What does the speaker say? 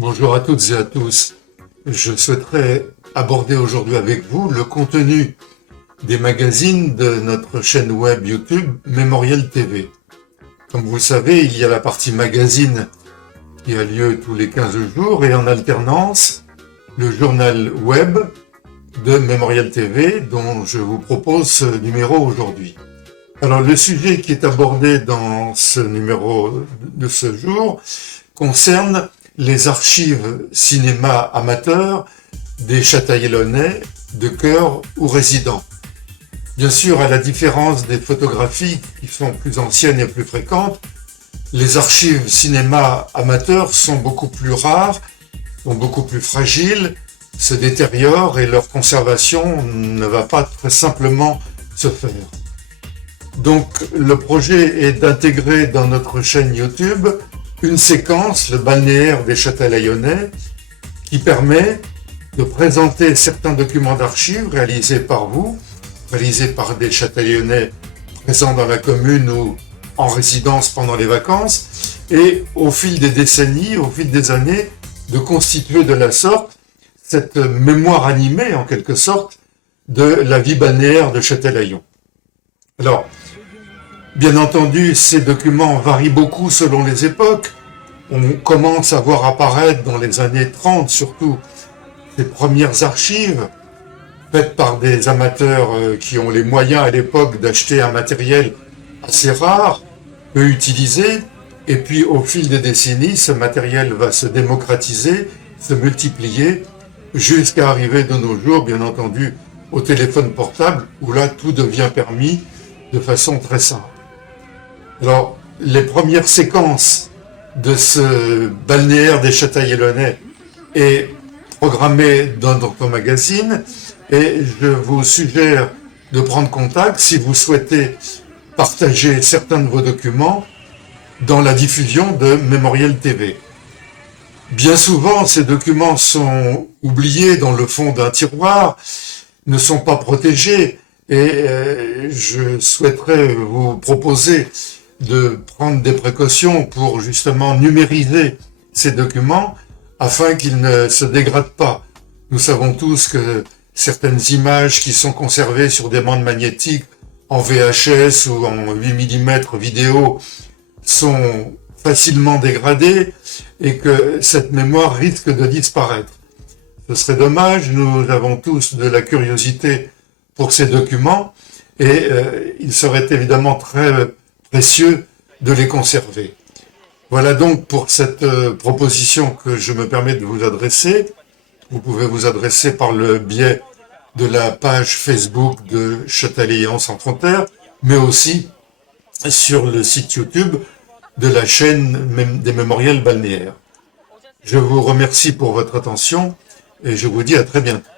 Bonjour à toutes et à tous. Je souhaiterais aborder aujourd'hui avec vous le contenu des magazines de notre chaîne web YouTube Mémorial TV. Comme vous le savez, il y a la partie magazine qui a lieu tous les 15 jours et en alternance, le journal web de Mémorial TV dont je vous propose ce numéro aujourd'hui. Alors le sujet qui est abordé dans ce numéro de ce jour concerne les archives cinéma amateurs des Châtillonnais de cœur ou résidents. Bien sûr, à la différence des photographies qui sont plus anciennes et plus fréquentes, les archives cinéma amateurs sont beaucoup plus rares, sont beaucoup plus fragiles, se détériorent et leur conservation ne va pas très simplement se faire. Donc le projet est d'intégrer dans notre chaîne YouTube une séquence, le balnéaire des Châtillonnais, qui permet de présenter certains documents d'archives réalisés par vous, réalisés par des Châtillonnais présents dans la commune ou en résidence pendant les vacances, et au fil des décennies, au fil des années, de constituer de la sorte cette mémoire animée, en quelque sorte, de la vie balnéaire de Châtillon. Alors, bien entendu, ces documents varient beaucoup selon les époques. On commence à voir apparaître dans les années 30 surtout ces premières archives faites par des amateurs qui ont les moyens à l'époque d'acheter un matériel assez rare, peu utilisé, et puis au fil des décennies, ce matériel va se démocratiser, se multiplier, jusqu'à arriver de nos jours, bien entendu, au téléphone portable, où là tout devient permis de façon très simple. Alors, les premières séquences de ce balnéaire des Châtillonnais est programmée dans notre magazine et je vous suggère de prendre contact si vous souhaitez partager certains de vos documents dans la diffusion de Mémorial TV. Bien souvent, ces documents sont oubliés dans le fond d'un tiroir, ne sont pas protégés et je souhaiterais vous proposer de prendre des précautions pour justement numériser ces documents afin qu'ils ne se dégradent pas. Nous savons tous que certaines images qui sont conservées sur des bandes magnétiques en VHS ou en 8 mm vidéo sont facilement dégradées et que cette mémoire risque de disparaître. Ce serait dommage, nous avons tous de la curiosité pour ces documents et il serait évidemment très précieux de les conserver. Voilà donc pour cette proposition que je me permets de vous adresser. Vous pouvez vous adresser par le biais de la page Facebook de Châtillon sans frontières, mais aussi sur le site YouTube de la chaîne des Mémorials balnéaires. Je vous remercie pour votre attention et je vous dis à très bientôt.